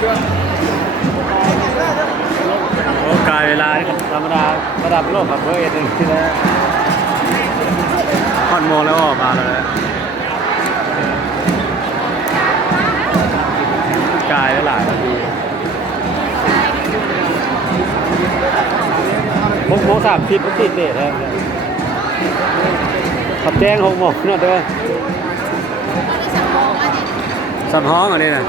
โอ้กายเวลาธรรมดาระดับโลกกับเบอร์เอ็ดหนึ่งที่แล้วค่อนโมงแล้วออกมาเลยกายหลายนาที6:30มันติดเดทแล้วขับแจ้ง6 โมงเนาะเด้อสั่นห้องอันนี้นะ